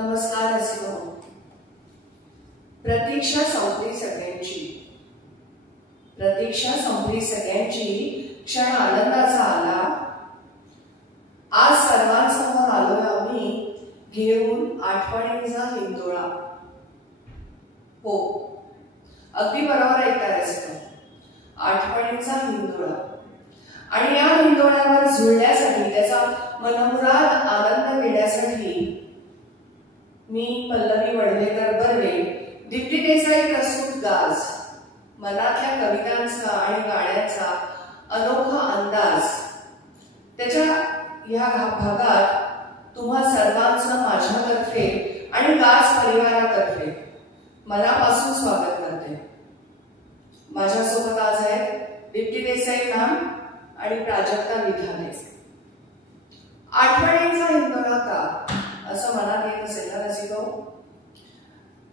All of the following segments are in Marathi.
नमस्कार रसिको. प्रतीक्षा संपली सगळ्यांची क्षण आनंदाचा आला. आज सर्वांसमोर आलोय आम्ही घेऊन आठवणींचा हिंदोळा. हो, अगदी बरोबर ऐकता रसिको, आठवणींचा हिंदोळा. आणि या हिंदोळ्यावर झुलण्यासाठी, त्याचा मनमुराद आनंद घेण्यासाठी मी पल्लवी वडलेकर बर्वे, दीप्ती देसाई प्रस्तुत गाज, मनातल्या कवितांचा आणि गाण्यांचा अनोखा अंदाज, त्याच्या या भागात तुम्हा सर्वांचं माझ्यातर्फे आणि गाज परिवारातर्फे मनापासून स्वागत करते. माझ्यासोबत आज आहेत दीप्ती देसाई मॅम आणि प्राजक्ता विधाने. आठवणींचा हिंदोळा का असं मनात येत असेल ना रसिको?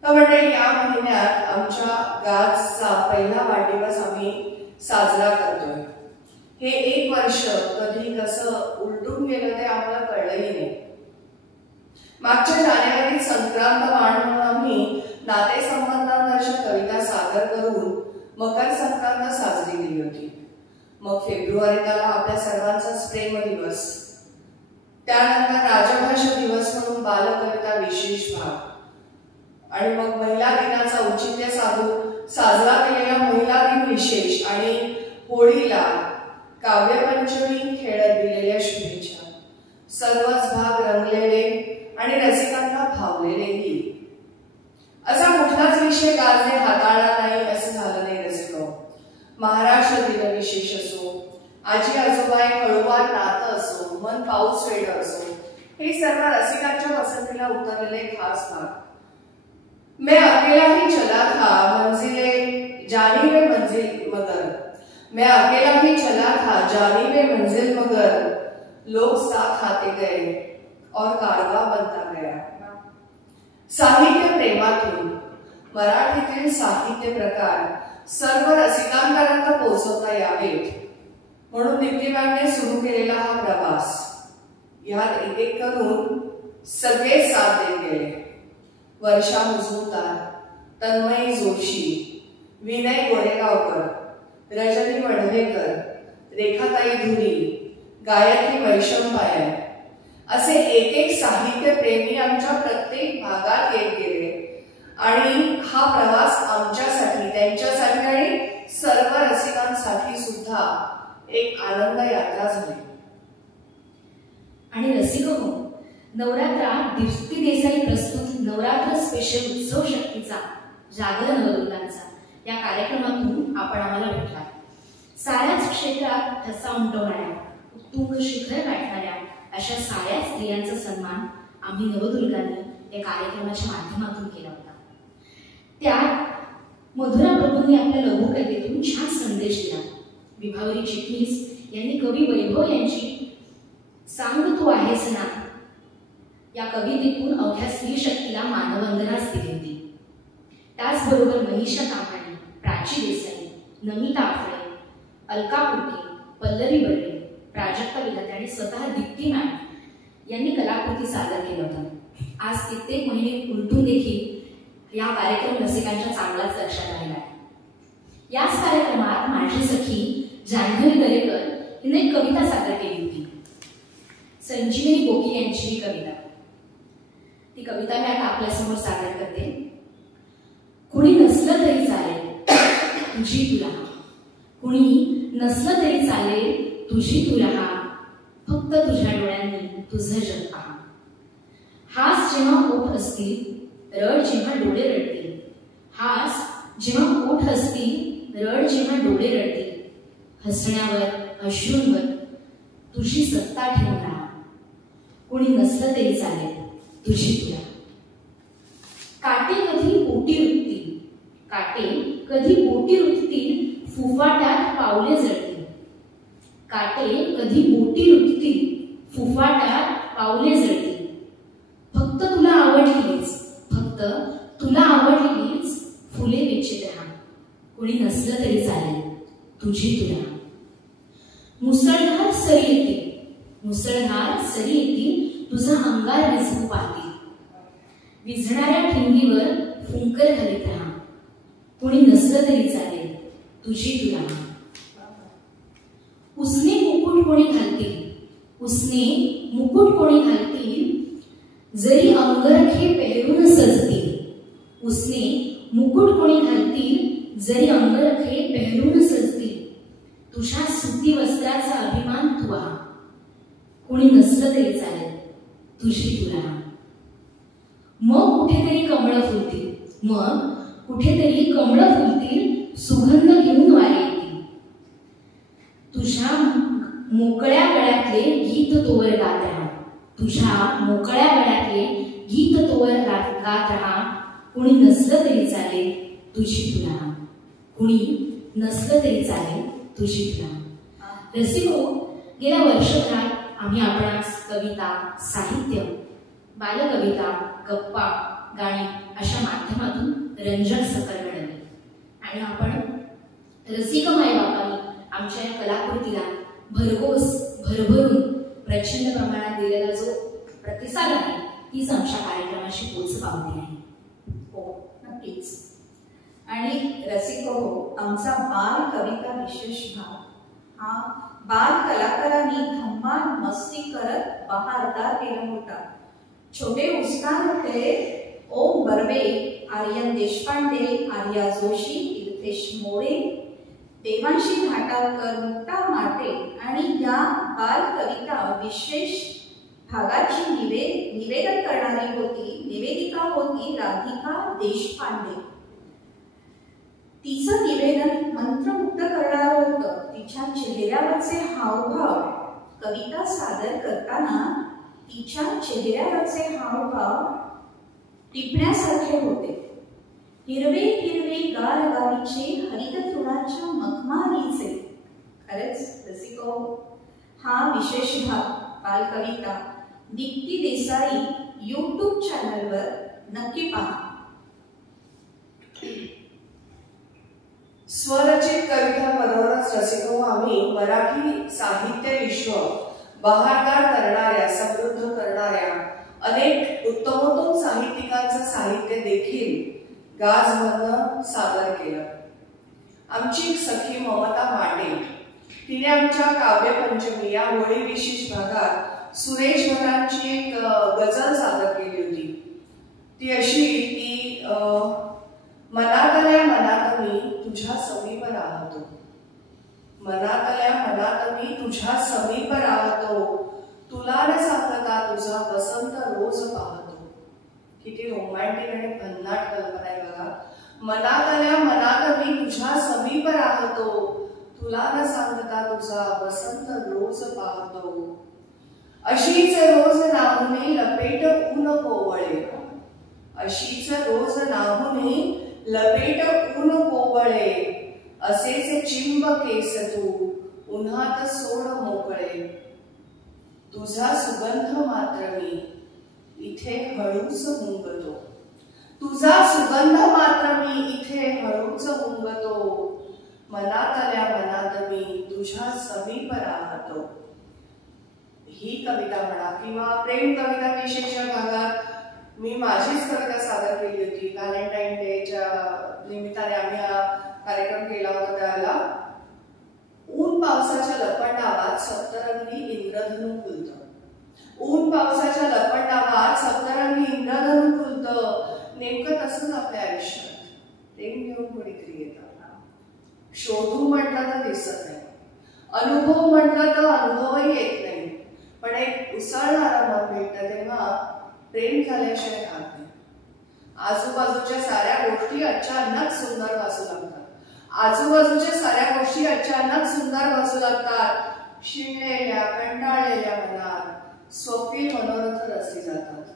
तर म्हणजे या महिन्यात आमच्या गाजचा पहिला वाढदिवस आम्ही साजरा करतोय. हे 1 वर्ष कधी कसं उलटून गेलं ते आम्हाला कळलंही नाही. मागच्या जानेवारीत संक्रांत वाण म्हणून आम्ही नातेसंबंधांवरच्या कविता सादर करून मकर संक्रांत साजरी केली होती. मग फेब्रुवारीत आला आपल्या सर्वांचा प्रेम दिवस. त्यानंतर राजभाषा दिवस म्हणून बालकविता विशेष भाग, आणि मग महिला दिनाचा औचित्य साधून साजरा केलेला महिला दिन विशेष, आणि होळीला काव्यपंचमी खेळत दिलेल्या शुभेच्छा. सर्वच भाग रंगलेले आणि रसिकांना भावलेलेही. असा कुठलाच विषय गाजने हाताळला नाही असं झालं नाही रसिको. महाराष्ट्र दिन विशेष असो, आजी आजोबा एक हळूवार नातं असो, मन पाऊस वेड असो, हे सर्व रसिकांच्या पसंतीला उतरलेले खास भाग. मैं अकेला ही चला था मंजिले जानी में मंजिल मगर, मैं अकेला ही चला था जानी में मंजिल मगर, लोग साथ आते गए और कारवा बनता गया. साहित्य प्रेमातून मराठीतील साहित्य प्रकार सर्व रसिकांपर्यंत पोहोचवता यावेत म्हणून दीप्ती मॅमने सुरू केलेला हा प्रवास. यात एक एक करून सगळे साथ देत गेले. वर्षा मुजुमदार, तन्मयी जोशी, विनय गोरेगावकर, रजनी वडलेकर, रेखाताई धुरी, गायत्री वैशंपायन असे एक एक साहित्य प्रेमी आमच्या प्रत्येक भागात येत गेले. आणि हा प्रवास आमच्यासाठी, त्यांच्यासाठी आणि सर्व रसिकांसाठी सुद्धा एक आनंद यात्रा झाली. आणि रसिको, नवरात्रात दीप्ती देसाई प्रस्तुत नवरात्र स्पेशल उत्सव शक्तीचा जागर नवदुर्गांचा या कार्यक्रमातून आपण आम्हाला भेटला. साऱ्याच क्षेत्रात ठसा उमटवणाऱ्या, उत्तुंग शिखर गाठणाऱ्या अशा साऱ्या स्त्रियांचा सन्मान आम्ही नवदुर्गांनी या कार्यक्रमाच्या माध्यमातून केला होता. त्यात मधुरा प्रभूंनी आपल्या लघुकथेतून छान संदेश दिला. विभावरी चिटणीस यांनी कवी वैभव यांची सांग तू आहेस ना या कवितेतून अवघ्या स्त्री शक्तीला मानवंदनाच दिली होती. त्याचबरोबर मनीषा ताम्हाणे, प्राची देसाई, नमिता आफळे, अलका पुरके, पल्लवी बर्वे, प्राजक्ता विधाते आणि स्वतः दीप्ती मॅम यांनी कलाकृती सादर केलं होतं. आज कित्येक महिने उलटून देखील या कार्यक्रम रसिकांच्या चांगलाच लक्षात राहिला. याच कार्यक्रमात माझी सखी जान्हवी दरेकर हिने एक कविता सादर केली होती. संजीवनी गोकी यांची ही कविता. ती कविता मी आता आपल्यासमोर सादर करते. कुणी नसलं तरी चालेल तुझी तू राहा, कुणी नसलं तरी चालेल तुझी तू राहा, फक्त तुझ्या डोळ्यांनी तुझं जग पहा. हास जेव्हा ओठ असतील, रड जेव्हा डोळे रडतील, हास जेव्हा ओठ असतील, रड जेव्हा डोळे रडतील, हसण्यावर अश्रूंवर तुझी सत्ता ठेवून राहा, कुणी नसलं तरी चालेल तुझी तुला. काटे कधी पोटी रुततील, काटे कधी पोटी रुततील, फुफाट्यात पावले जळतील, काटे कधी पोटी रुततील, फुफाट्यात पावले जळतील, फक्त तुला आवडलीच, फक्त तुला आवडलीच फुले वेचत राहा, कुणी नसलं तरी चालेल तुझी तुला. मुसळधार सरी येते, मुसळधार सरी येतील, तुझा अंगार भिजवू पाहतील, विझणाऱ्या ठिंगीवर फुंकर घालीत राहा. कोणी नसलं तरी चालेल, तुझी तू राहा. उसने मुकुट कोणी घालतील, उसने मुकुट कोणी घालतील, जरी अंगरखे पेरून सजतील. उसने मुकुट कोणी घालतील, जरी अंगरखे पेरून सजतील. तुझ्या सुती वस्त्राचा अभिमान तू आहा. कोणी नसलं तरी चालेल, तुझी तू राहा. मग कुठेतरी कमळं फुलतील, मग कुठेतरी कमळं फुलतील, सुगंध घेऊन वारे येतील. तुझ्या मोकळ्या गळ्यातले गीत तोवर गात राहा. तुझ्या मोकळ्या गळ्यातले गीत तोवर गात राहा. कुणी नसलं तरी चालेल, तुझी तू राहा. कुणी नसलं तरी चालेल, तुझी तू राहा. रसिको, गेल्या वर्षभरात आम्ही आपणास कविता, साहित्य, बालकविता, गप्पा, गाणी अशा माध्यमातून रंजक सफर घडवली. आणि आपण रसिक मायबापांनी आमच्या या कलाकृतीला भरघोस भरभरून प्रचंड प्रमाणात दिलेला जो प्रतिसाद आहे तीच आमच्या कार्यक्रमाची पोच पावली आहे. हो, नक्कीच. आणि रसिको, आमचा बाल कविता विशेष भाग हा बाल कलाकारांनी धम्माल मस्ती करत बहारदार केला होता. छोटे उस्ताद होते ओम बर्वे, आर्यन देशपांडे, आर्या जोशी, तीर्थेश मोरे, देवांशी घाटावकर, मुक्ता माटे. आणि या बाल कविता विशेष भागाची निवेदन करणारी निवेदिका होती राधिका देशपांडे. तिचं निवेदन मंत्रमुग्ध करणारं होतं. तिच्या चेहऱ्यावरचे हावभाव कविता सादर करताना तिच्या चेहऱ्यावरचे हावभाव टिपण्यासारखे होते. हिरवे हिरवे गारगारीचे हरित तृणाच्या मखमालीचे. खरंच रसिको, हा विशेष भाग बालकविता दीप्ती देसाई YouTube चॅनलवर नक्की पहा. स्वरचित कवितांबरोबरच रसिको, आम्ही मराठी साहित्य विश्व बहारदार करणाऱ्या, समृद्ध करणाऱ्या अनेक उत्तमोत्तम साहित्यिकांचं साहित्य देखील गाजमधनं सादर केलं. आमची सखी ममता माटे, तिने आमच्या काव्यपंचमी या होळी विशेष भागात सुरेश भटांची एक गझल सादर केली होती. ती अशी की मनातल्या मनात मी तुझ्या समीप राहतो. मनातल्या मनात मी तुझ्या समीप राहतो. तुला न सांगता तुझा वसंत रोज पाहतो. किती रोमॅन्टिक आणि भन्नाट कल्पना आहे बघा. मनातल्या मनात मी तुझ्या समीप राहतो. तुला न सांगता तुझा वसंत रोज पाहतो. अशीच रोज नाहुनी लपेट ऊन कोवळे. अशीच रोज नाहुनी लपेट ऊन कोवळे. असेच चिंब केस तू उन्हात सोड मोकळे. तुझा सुगंध मात्र मी इथे हळूच मुंगतो. तुझा सुगंध मात्र मी इथे हळूच मुंगतो. मनातल्या मनात मी तुझ्या समीप राहतो. ही कविता म्हणा किंवा प्रेम कविता विशेष भागात मी माझीच कविता सादर केली होती. व्हॅलेंटाईन डेच्या निमित्ताने आम्ही हा कार्यक्रम केला होता. त्याला ऊन पावसाच्या लपंडावात सप्तरंगी इंद्रधनु फुलतं. ऊन पावसाच्या लपंडावात सप्तरंगी इंद्रधनु फुलतं. नेमकं तसंच आपल्या आयुष्यात प्रेम घेऊन कोणीतरी येतं. शोधू म्हटलं तर दिसत नाही, अनुभव म्हटलं तर अनुभवही येत नाही. पण एक उसळणारं मन भेटतं तेव्हा प्रेम झाल्याशिवाय राहत नाही. आजूबाजूच्या साऱ्या गोष्टी अचानक सुंदर वाचू लागतात. आजूबाजूच्या साऱ्या गोष्टी अचानक सुंदर वाचू लागतात. शिणलेल्या कंटाळलेल्या मनात स्वप्ने मनोरथ रचली जातात.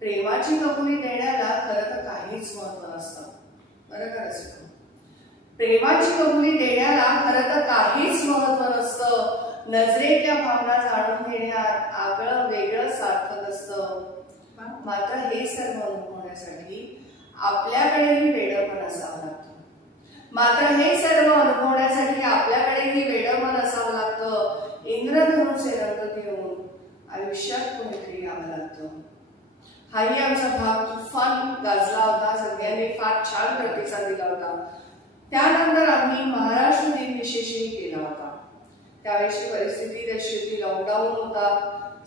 प्रेमाची कबुली देण्याला खरं तर काहीच महत्व नसतं. बरोबर असतं. प्रेमाची कबुली देण्याला खरं तर काहीच महत्व नसतं. नजरेतल्या भावना जाणून घेण्यात आगळं वेगळं सार्थक असतं. मात्र हे सर्व अनुभवण्यासाठी आपल्याकडेही वेडपण असावं लागतं. मात्र हे सर्व अनुभवण्यासाठी आपल्याकडेही वेडपण असावं लागतं. इंद्रधनुचे रंग घेऊन आयुष्यात कोणीतरी यावं लागतं. हाही आमचा भाग तुफान गाजला होता, सगळ्यांनी फार छान प्रतिसाद दिला होता. त्यानंतर आम्ही महाराष्ट्र दिन विशेषही केला होता. त्यावेळेची परिस्थिती तशी होती, लॉकडाऊन होता,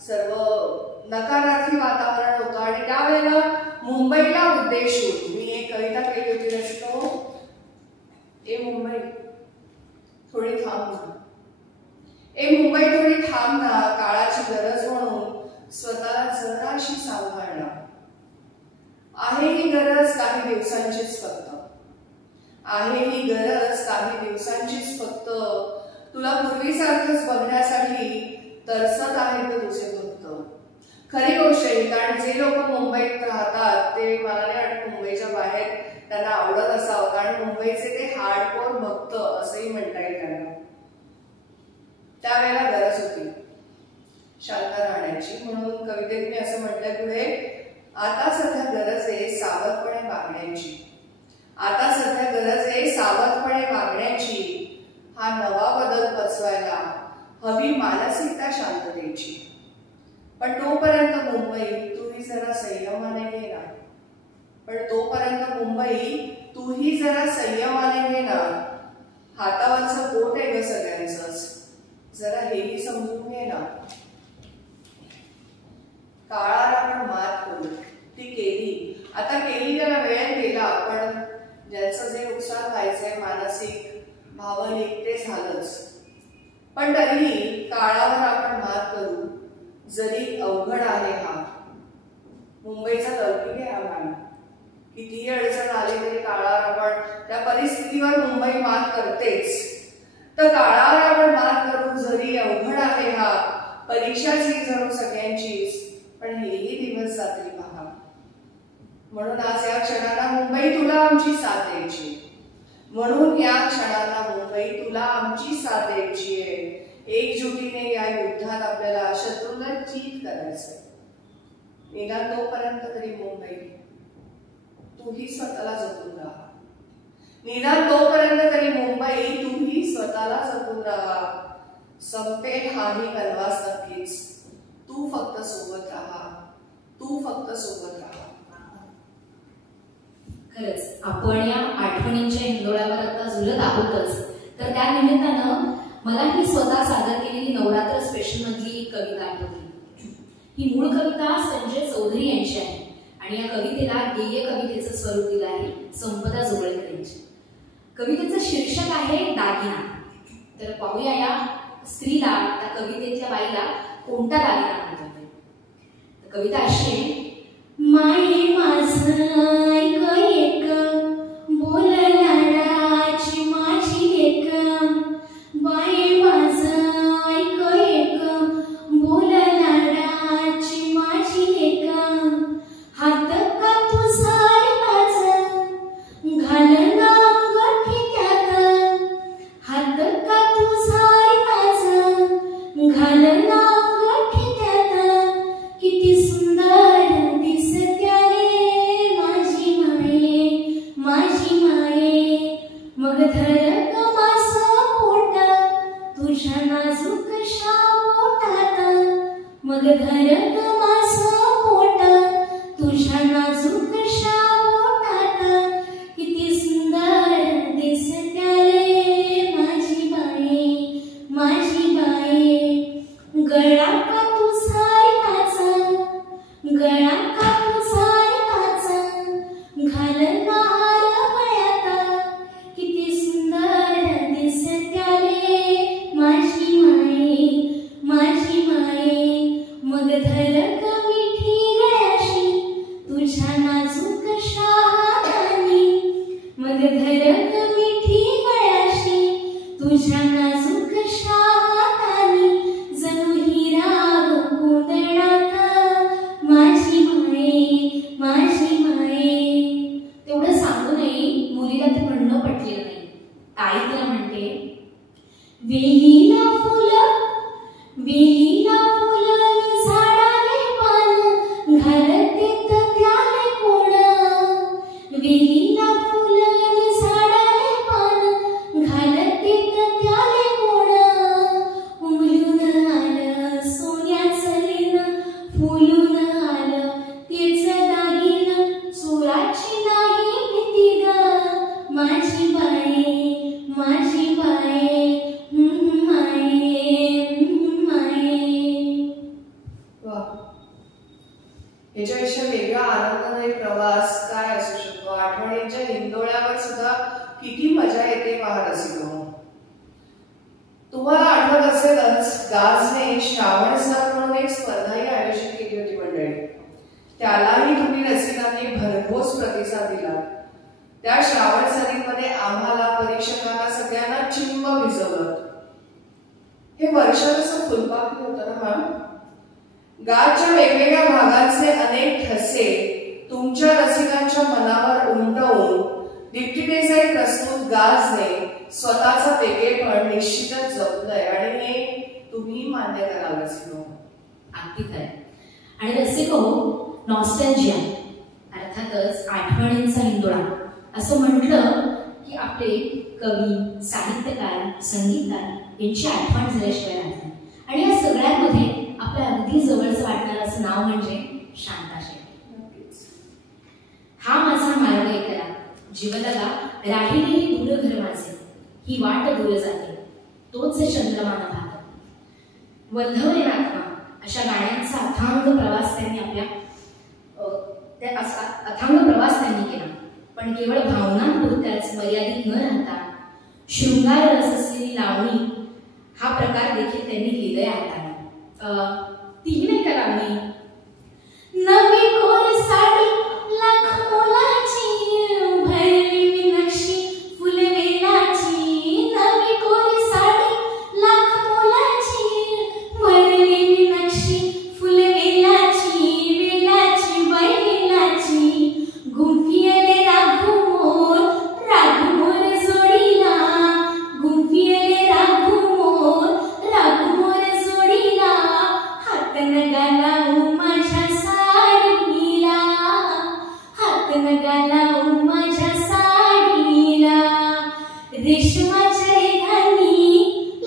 सर्व नकारार्थी वातावरण होतं आणि त्यावेळेला मुंबईला उद्देशून मी एक कविता केली होती. रचतो, ए मुंबई थोडी थांब ना, ए मुंबई थोडी थांब ना, काळाची गरज म्हणून स्वतःला जराशी सांभाळणं. आहे ही गरज काही दिवसांचीच फक्त, आहे ही गरज काही दिवसांचीच फक्त, तुला पूर्वीसारखंच बघण्यासाठी तरसत आहेत तुझे भक्त. खरी गोष्ट आहे, कारण जे लोक मुंबईत राहतात ते मला नाही वाटत मुंबईच्या बाहेर त्यांना आवडत असावं, कारण मुंबईचे ते हार्डकोर भक्त असंही म्हणता येईल त्यांना. त्यावेळेला गरज होती शांत राहण्याची, म्हणून कवितेत मी असं म्हटलंय पुढे, आता सध्या गरज आहे सावधपणे वागण्याची. आता सध्या गरज आहे सावधपणे वागण्याची, हा नवा बदल पचवायला हवी मानसिकता शांततेची. पण तोपर्यंत मुंबई तूही जरा संयमाने घे ना, पण तोपर्यंत मुंबई तूही जरा संयमाने घे ना. हातावरचं पोट आहे ग सगळ्यांचंच, जरा हेही समजून घे ना. काळाला आपण मात करू, ती केली, आता केली त्याला वेळ गेला, पण ज्याचं जे नुकसान व्हायचंय मानसिक भावनिक ते झालंच. पण तरीही काळावर आपण मात करू, जरी अवघड आहे हा. मुंबईचा लौकिक आहे हा मान, कितीही अडचण आली तरी काळावर आपण त्या परिस्थितीवर मुंबई मात करतेच. तर काळावर आपण मात करू, जरी अवघड आहे हा. परीक्षाची जणू सगळ्यांचीच, पण हेही दिवस जातील पहा. म्हणून आज या क्षणाला मुंबई तुला आमची साथ द्यायची, म्हणून या क्षणाला मुंबई तुला आमची साथ द्यायची आहे. एकजुटीने या युद्धात आपल्याला शत्रूला जीत करायचंय. निदान तोपर्यंत तरी मुंबई तूही स्वतःला जपून राहा. निदान तोपर्यंत तरी मुंबई तूही स्वतःला जपून राहा. संपेल हाही कनवास नक्कीच, तू फक्त सोबत राहा, तू फक्त सोबत राहा. खरंच आपण या आठवणींच्या हिंदोळ्यावर आता झुलत आहोतच, तर त्या निमित्तानं मला ही स्वतः सादर केलेली नवरात्र स्पेशल मधली एक कविता आठवली. ही मूळ कविता संजय चौधरी यांची आहे आणि या कवितेला गेय कवितेचं स्वरूप दिलं आहे संपदा जोगळेकर यांची. कवितेचं शीर्षक आहे दागिना. तर पाहूया या स्त्रीला, त्या कवितेच्या बाईला कोणता दागिना म्हणतात. कविता अशी आहे, माये माझं ऐक एक बोलणाराची माझी लेक, बाये माझं ऐक एक बोलणाराची माझी लेक, हात का तू सारखाच घालना अंगठी त्यात, हात का तू सारखाच घालना अंगठी त्यात, किती सुंदर दिसत्या रे माझी माये, माझी माये. मग धर मास पोट तुझ्या नाजूक शापोटात, मग धर मास पोट तुझ्या नाजूक शापोटात, किती सुंदर दिसत्या रे माझी बाई, माझी बाई. गळा का तू सारखाचा, गळा का तू सारखाचा घालना हार गळ्यात, किती सुंदर दिसत्या रे माझी माई, माझी माई. मग धरक मिठी गळ्याशी तुझ्या नाजूक शाहादानी, मग धरक मिठी गळ्याशी तुझ्या नाजूक शाहादानी, जणू हिरा गोंधळात माझी माये, माझी माये. तेवढं सांगूनही मुलीला ते म्हणणं पटलेलं नाही. ताई तिला म्हणते, वेलीला फुलं, वेलीला फुलं झाडाले पान, घालते त्याले कोण, वेलीला फुलं झाडाले पान, घालते त्याले कोण. उमलून आलं सोन्याचं लेणं, फुलून आलं तेच गाजने श्रावण सर म्हणून एक स्पर्धाही आयोजित केली होती मंडळी. त्यालाही तुम्ही रसिकांनी भरघोस प्रतिसाद दिला. त्या श्रावण सरीमध्ये आम्हाला परीक्षकांना सगळ्यांना चिंब भिजवलं. हे वर्ष कसं फुलपाखरू होतं ना मॅम. गाजच्या वेगवेगळ्या भागांचे अनेक ठसे तुमच्या रसिकांच्या मनावर उमटवून दीप्तीदेसाई प्रस्तुत गाजने स्वतःचा वेगळेपण निश्चितच जपलंय आणि हे तुम्ही मान्य कराल रसिको. अगदी खरं. आणि रसिको, नॉस्टॅल्जिया अर्थातच आठवणींचा हिंदोळा असं म्हटलं की आपले कवी, साहित्यकार, संगीतकार यांची आठवण झाल्याशिवाय राहत नाही. आणि या सगळ्यांमध्ये आपल्या अगदी जवळचं वाटणारं असं नाव म्हणजे शांता शेळके. हा माझा मार्ग ऐकला, जीवनाला राहिलेली दूर घर माझे, ही वाट दूर जाते, तोच चंद्रमान भाग, वल्लभने नाथमा अशा गाण्यांचा अथांग प्रवास त्यांनी अथांग प्रवास त्यांनी केला. पण केवळ भावनांपुरत्याच मर्यादित न राहता शृंगार रस असलेली लावणी हा प्रकार देखील त्यांनी लिहिलाय हाताने. तीही नाही का लावणी? नवी कोर साडी लाख मोलाची भरली नक्षी फुलवेलाची, नवी कोर साडी लाख मोलाची भरली नक्षी फुलवेलाची, वेलाची बैलाची गुंफियले राघुमोर जोडीला, गुंफियले राघुमोर जोडीला, हात नगाला माझ्या साडीला, हात नगाला माझ्या साडीला, रेशमाच्या रेघांनी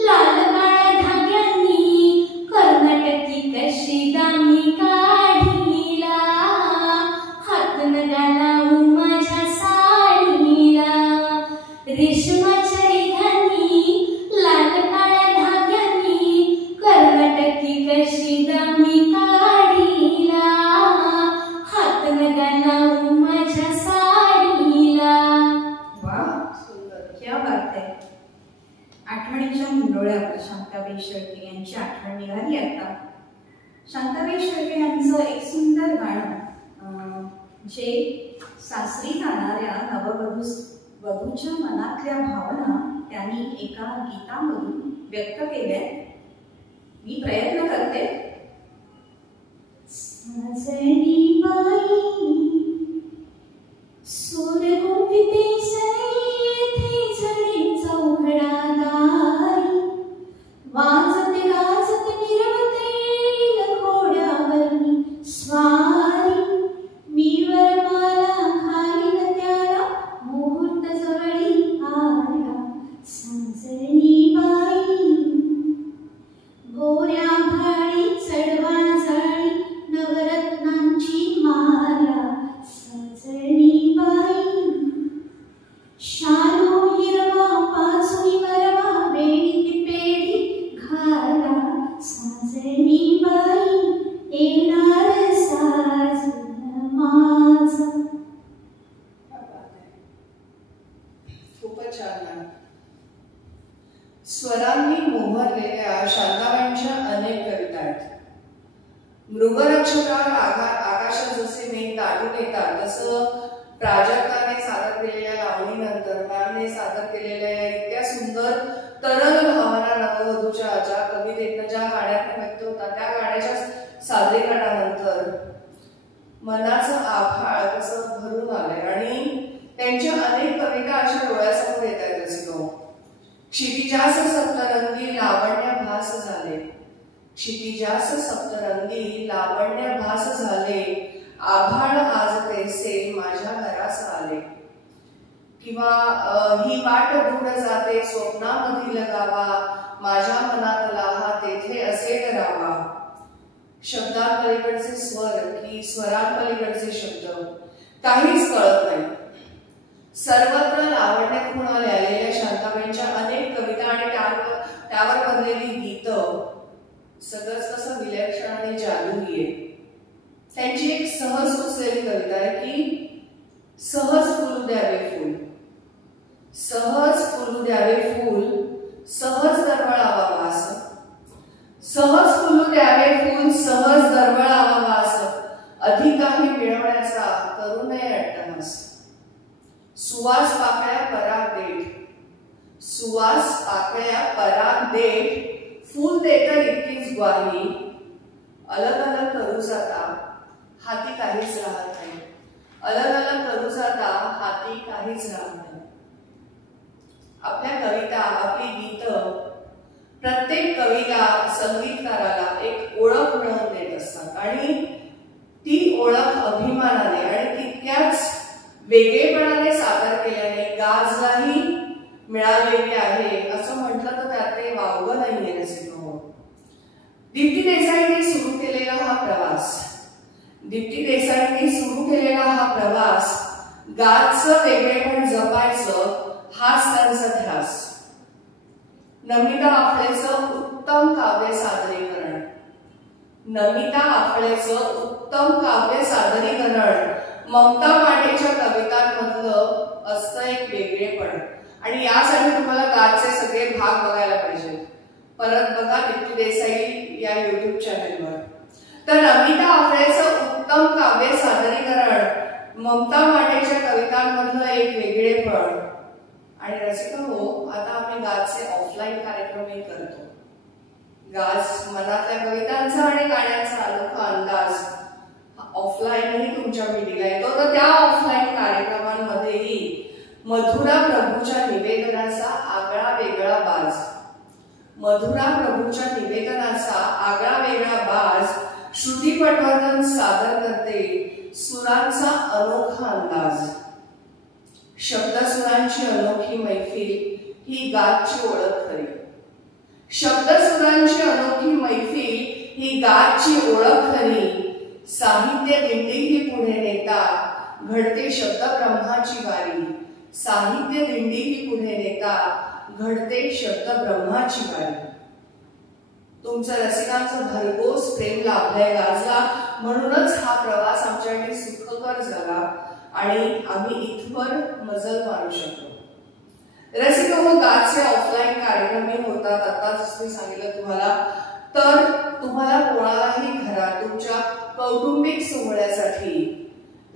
लाल काळ्या धाग्यांनी कर्नाटकी कशी दामी काढीला, हात नगाला माझ्या साडीला, रेशमाच्या रेघांनी लाल काळ्या धाग्यांनी कर्नाटकी कशी दामी काढीला, हात नगाला माझ्या साडीला. वा, सुंदर, क्या बात आहे. आठवणीच्या मुंडोळ्यावर शांताबाई शेळके यांची आठवण निघाली आता. शांताबाई शेळके यांचं एक सुंदर गाणं जे सासरी जाणाऱ्या वधूच्या मनातल्या भावना त्यांनी एका गीतामधून व्यक्त केल्या. मी प्रयत्न करते. सासरी बाई सोर गोपिते सैथे झणे चौघडादारी, वाजत गाजत मिरवते घोड्यावरनी स्वारी, मी वरमाला घालीन त्याला मुहूर्त जवळी आला. सासरी बाई गोऱ्या भाडी चढवा जाळी नवरत्नांची माला, सासरी बाई शालू हिरवा पाचुई मरवा बेडीत पेडी घाला, सासरी बाई येणार साजन माझा. खूपच छान. स्वरांनी मोहरलेल्या शांताबाईंच्या अनेक कविता आहेत. मृगनक्षत्रावर आकाशात जसे मेघ दाटून येतात तसं प्राजक्ताने सादर केलेल्या लावणीनंतर मॅमने सादर केलेल्या इतक्या सुंदर तरल भावना नववधूच्या ज्या कवितेतनं ज्या गाण्यातून व्यक्त होतात त्या गाण्याच्या सादरीकरणानंतर मनाचं आभाळ कसं भरून आलंय. आणि त्यांच्या अनेक कविता अशा डोळ्यासमोर येत आहेत रसिको. क्षितिजास सप्तरंगी लावण्य भास झाले, क्षितिजास सप्तरंगी लावण्य भास झाले, आभाळ आज तैसे माझ्या घरास आले. किंवा ही वाट दूर जाते स्वप्नामधील गावा, माझ्या मनातला हा तेथे असे करावा. शब्दांपलीकडचे स्वर की स्वरांपलीकडचे शब्द काहीच कळत नाही. सर्वत्र लावण्य खूण लिहिलेल्या शांताबाईंच्या अनेक कविता आणि त्यावर बनलेली गीतं सगळंच कसं विलक्षण आणि जादुई आहे. त्यांची एक सहज सुचलेली कविता आहे की सहज फुलू द्यावे फूल, सहज फुलू द्यावे फूल, सहज दरवळावा वास, सुवास पाकळ्या पराग देठ फूल देतं इतकीच ग्वाही, अलग अलग करू जाता हाती काहीच राहत नाही, अलग अलग करू जाता हाती काहीच राहत नाही. आपल्या कविता, आपली गीतं प्रत्येक कवीला, संगीतकाराला एक ओळख मिळवून देत असतात आणि ती ओळख अभिमानाने आणि तितक्याच वेगळेपणाने सादर केल्याने गाजलाही मिळालेली आहे असं म्हटलं तर त्यात काही वावगं नाहीये. रसिको, दीप्ती देसाईंनी सुरू केलेला हा प्रवास, दीप्ती देसाईंनी सुरू केलेला हा प्रवास, गाजचं वेगळेपण जपायचं हाच त्यांचा ध्यास. नमिता आफळेचं उत्तम काव्य सादरीकरण, नमिता आफळेचं उत्तम काव्य सादरीकरण ममता माटेच्या कवितांमधलं असतं एक वेगळेपण. आणि यासाठी तुम्हाला गाजचे सगळे भाग बघायला पाहिजे. परत बघा दीप्ती देसाई या युट्यूब चॅनलवर. तर नमिता आफळेचं उत्तम काव्य सादरीकरण ममता माटेच्या कवितांमधलं एक वेगळेपण. आणि रसिका हो, आता आम्ही गाजचे ऑफलाईन कार्यक्रमही करतो. गाज मनातल्या कवितांचा आणि गाण्यांचा अनोखा अंदाज ऑफलाईनही तुमच्या भेटीला येतो. तर त्या ऑफलाईन कार्यक्रमांमध्येही मधुरा प्रभूच्या निवेदनाचा आगळा वेगळा बाज, मधुरा प्रभूच्या निवेदनाचा आगळा वेगळा बाज श्रुती पटवर्धन सादर करते सुरांचा अनोखा अंदाज. शब्दसुरांची अनोखी मैफिल ही गाजची ओळख खरी, शब्दसुरांची अनोखी मैफिल ही गाजची ओळख खरी. साहित्य दिंडी ही पुढे नेता घडते शब्द ब्रह्माची वारी, साहित्य दिंडी ही पुढे नेता घडते शब्द ब्रह्माची वारी. तुमचं रसिकांचं भरघोस प्रेम लाभलंय गाजला, म्हणूनच हा प्रवास आमच्यासाठी सुखकर झाला आणि आम्ही इथवर मजल मारू शकलो. रसिक हो, गाजचे ऑफलाईन कार्यक्रमही होतात. आता जसं मी सांगितलं तुम्हाला, तर तुम्हाला कोणालाही घरात तुमच्या कौटुंबिक सोहळ्यासाठी,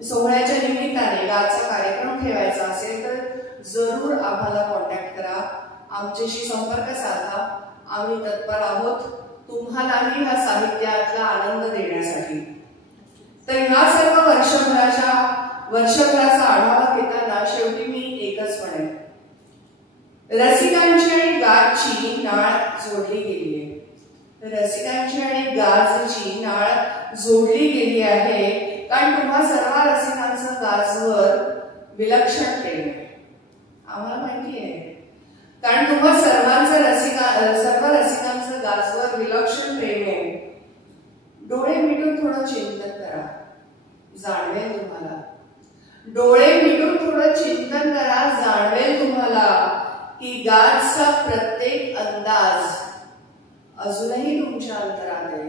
सोहळ्याच्या निमित्ताने गाजचा कार्यक्रम ठेवायचा असेल तर जरूर आम्हाला कॉन्टॅक्ट करा, आमच्याशी संपर्क साधा. आम्ही तत्पर आहोत तुम्हालाही हा साहित्यातला आनंद देण्यासाठी. तर ह्या सर्व वर्षभराचा आढावा घेताना शेवटी मी एकच म्हणेन, रसिकांची आणि गाजची नाळ जोडली गेली आहे. रसिकांची आणि गाजची नाळ जोडली गेली आहे कारण तुम्हा सर्व रसिकांचं गाजवर विलक्षण प्रेम आहे, आम्हाला माहिती आहे. कारण तुम्हा सर्व रसिकांचं गाजवर विलक्षण प्रेम आहे. डोळे मिटून थोडं चिंतन करा, जाणवेल तुम्हाला. डोळे मिटून थोडं चिंतन करा, जाणवेल तुम्हाला की गाजचा प्रत्येक अंदाज अजूनही तुमच्या अंतरात आहे.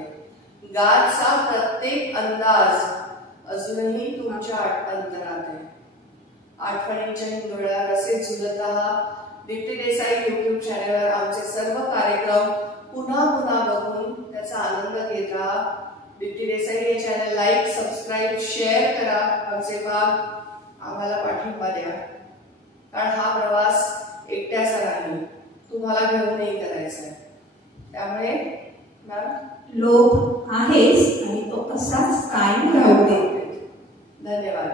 गाजचा प्रत्येक अंदाज अजूनही तुमच्या अंतरात आहे. आठवणींच्या हिंदोळ्यावर असे झुलत राहा. दीप्ती देसाई युट्यूब चॅनलवर आमचे सर्व कार्यक्रम पुन्हा पुन्हा बघून त्याचा आनंद घेत राहा. दीप्ती देसाई हे चॅनल लाईक, सबस्क्राईब, शेअर करा. आमचे भाग आम्हाला पाठिंबा द्या, कारण हा प्रवास एकट्याचा नाही, तुम्हाला घेऊनही करायचा आहे. त्यामुळे लोभ आहेच आणि तो असाच कायम राहू दे. धन्यवाद.